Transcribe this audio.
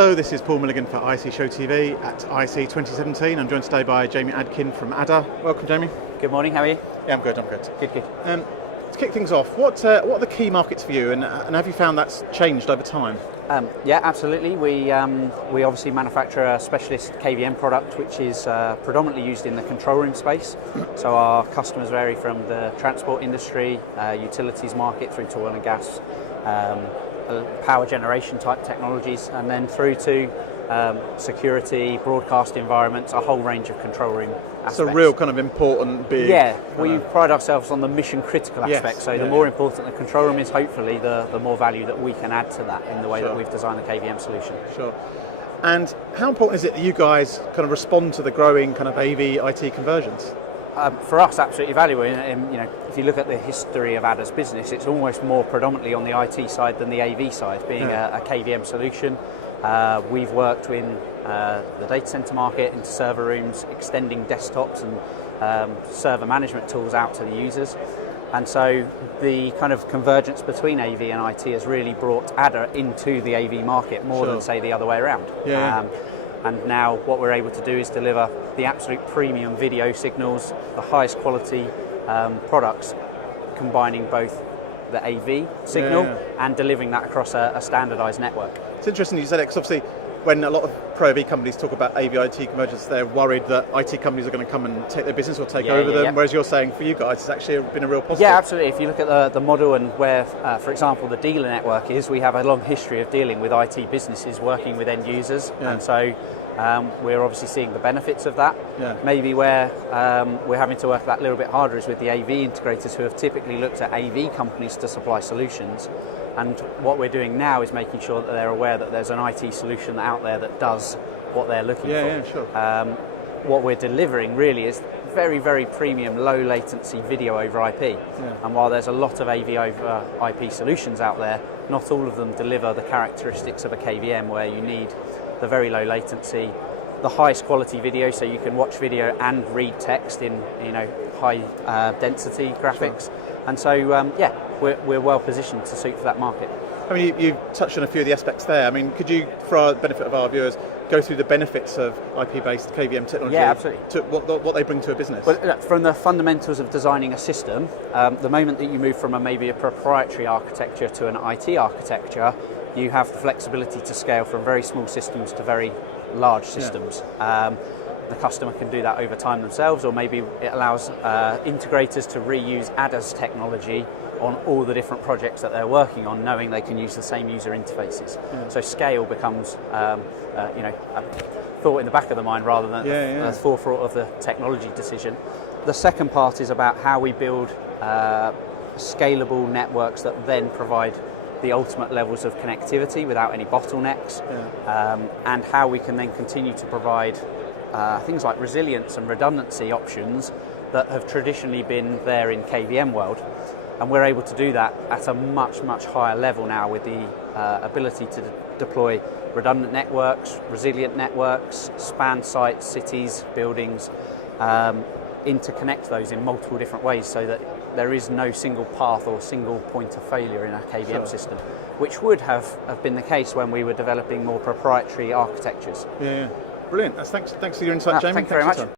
Hello, this is Paul Milligan for IC Show TV at IC 2017. I'm joined today by Jamie Adkin from ADA. Welcome, Jamie. Good morning, how are you? Yeah, I'm good. Good. To kick things off, what are the key markets for you, and have you found that's changed over time? Yeah, absolutely. We obviously manufacture a specialist KVM product which is predominantly used in the control room space. So our customers vary from the transport industry, utilities market, through to oil and gas, power generation type technologies, and then through to security, broadcast environments, a whole range of control room aspects. It's a real kind of important big... Yeah, we pride ourselves on the mission critical aspect, Yes, so the more important the control room is, hopefully the more value that we can add to that in the way that we've designed the KVM solution. Sure. And how important is it that you guys kind of respond to the growing kind of AV IT convergence? For us, absolutely valuable. And, if you look at the history of ADA's business, it's almost more predominantly on the IT side than the AV side, being a KVM solution. We've worked in the data center market, into server rooms, extending desktops and server management tools out to the users. And so the kind of convergence between AV and IT has really brought ADA into the AV market more than, say, the other way around. And now what we're able to do is deliver the absolute premium video signals, the highest quality products, combining both the AV signal and delivering that across a standardized network. It's interesting you said it, because obviously when a lot of Pro AV companies talk about AV IT convergence, they're worried that IT companies are going to come and take their business or take over them, whereas you're saying for you guys it's actually been a real positive. Yeah, absolutely. If you look at the model and where, for example, the dealer network is, we have a long history of dealing with IT businesses working with end users, and so we're obviously seeing the benefits of that. Maybe where we're having to work that little bit harder is with the AV integrators, who have typically looked at AV companies to supply solutions. And what we're doing now is making sure that they're aware that there's an IT solution out there that does what they're looking for. Yeah, sure. What we're delivering really is very, very premium, low latency video over IP. And while there's a lot of AV over IP solutions out there, not all of them deliver the characteristics of a KVM, where you need the very low latency, the highest quality video, so you can watch video and read text in high density graphics. And so we're well positioned to suit for that market. I mean, you touched on a few of the aspects there. I mean, could you, for the benefit of our viewers, go through the benefits of IP-based KVM technology? Yeah, absolutely. To what they bring to a business? Well, from the fundamentals of designing a system, the moment that you move from maybe a proprietary architecture to an IT architecture, you have the flexibility to scale from very small systems to very large systems. The customer can do that over time themselves, or maybe it allows integrators to reuse ADA's technology on all the different projects that they're working on, knowing they can use the same user interfaces. So scale becomes a thought in the back of the mind rather than the forefront of the technology decision. The second part is about how we build scalable networks that then provide the ultimate levels of connectivity without any bottlenecks, and how we can then continue to provide things like resilience and redundancy options that have traditionally been there in KVM world. And we're able to do that at a much, much higher level now, with the ability to deploy redundant networks, resilient networks, span sites, cities, buildings, interconnect those in multiple different ways, so that there is no single path or single point of failure in a KVM system, which would have been the case when we were developing more proprietary architectures. Brilliant. Thanks for your insight, Jamie. Thank you very much.